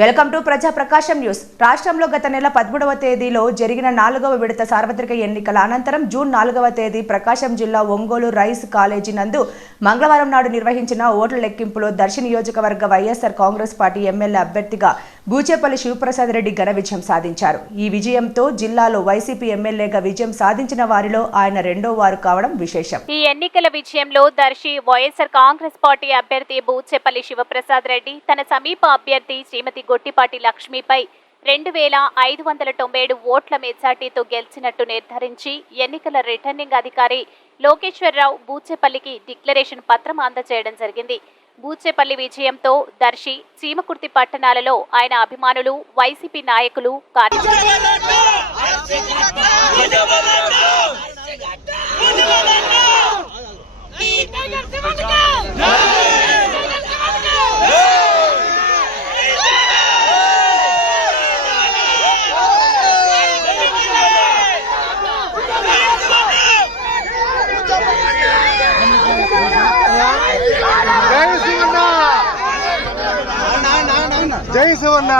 Welcome to ప్రజా ప్రకాశం news. రాష్ట్రంలో గత నెల 13వ తేదీలో జరిగిన 4వ విడత సార్వత్రిక ఎన్నికల అనంతరం జూన్ 4వ తేదీ ప్రకాశం జిల్లా ఒంగోలు రైస్ కాలేజీ నందు మంగళవారం నాడు నిర్వహించిన ఓట్ల లెక్కింపులో దర్శి నియోజకవర్గ వైఎస్ఆర్ కాంగ్రెస్ పార్టీ ఎమ్మెల్యే అభ్యర్థిగా బూచేపల్లి శివప్రసాద్ రెడ్డి ఘన విజయం సాధించారు. ఈ విజయంతో జిల్లాలో వైసీపీ ఎమ్మెల్యేగా విజయం సాధించిన వారిలో ఆయన రెండో వారు కావడం విశేషం. ఈ ఎన్నికల విజయంలో దర్శి వైఎస్ఆర్ కాంగ్రెస్ పార్టీ అభ్యర్థి బూచేపల్లి శివప్రసాద్ రెడ్డి తన సమీప అభ్యర్థి శ్రీమతి గొట్టిపాటి లక్ష్మిపై 2597 ఓట్ల మెజార్టీతో గెలిచినట్టు నిర్ధారించి ఎన్నికల రిటర్నింగ్ అధికారి లోకేశ్వరరావు బూచేపల్లికి డిక్లరేషన్ పత్రం అందజేయడం జరిగింది. బూచేపల్లి విజయంతో దర్శి, చీమకుర్తి పట్టణాలలో ఆయన అభిమానులు, వైసీపీ నాయకులు, జై శివన్న.